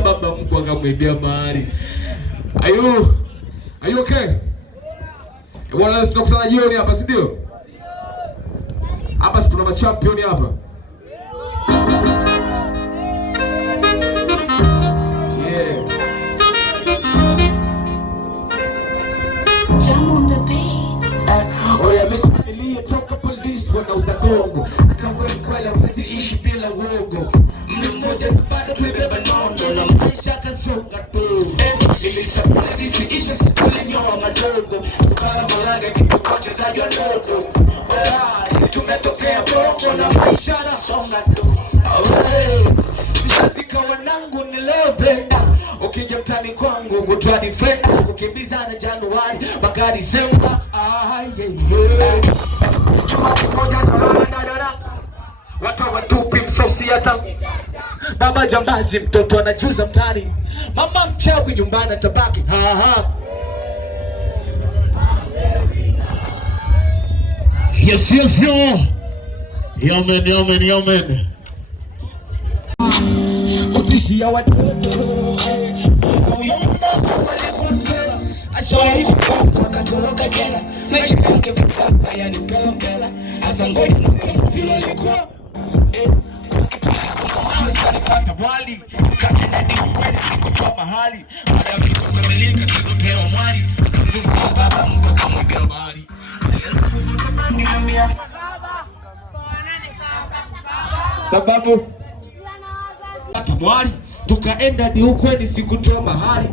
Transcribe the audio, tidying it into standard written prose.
baba Mungu akamwibia mahali. Are you okay? Bwana, tunakusanya jioni hapa, si ndio? Hapa kuna machampion hapa. Yeah. Jump on the beat. Oya mekamilia toka polisi wanauza gongo. Atawe kwela wezi ishi bila wogo. Mmoja bado tuibeba nondo na maisha kasonga tu. Nilisafiri siisha sikule nyoa madogo. Tukara malaga kitu kwa chezaji wa ndogo. Oya tumetokea bongo na maisha nasonga tu. Mshazika wanangu nilopenda. Ukija mtani kwangu kutoa defender. Kukimbizana Januari mpaka Disemba. Chuma kimoja na watu watupi msosi hata baba jambazi mtoto anajuza mtani. Mama mchawi nyumbani tabaki. Yes. Yamen. Kutishia watoto. Ashwari wakatoroka jela. Maisha yake fasa yani pela. Asangoni vile alikuwa. Salipata wali. Kaenda ni kweli sikutoa mahali. Baada ya vitu kukamilika tulizopewa mwali. Kristo baba Mungu akamwibia mahali. Sababu hata mwali tukaenda ni ukweli sikutoa mahali.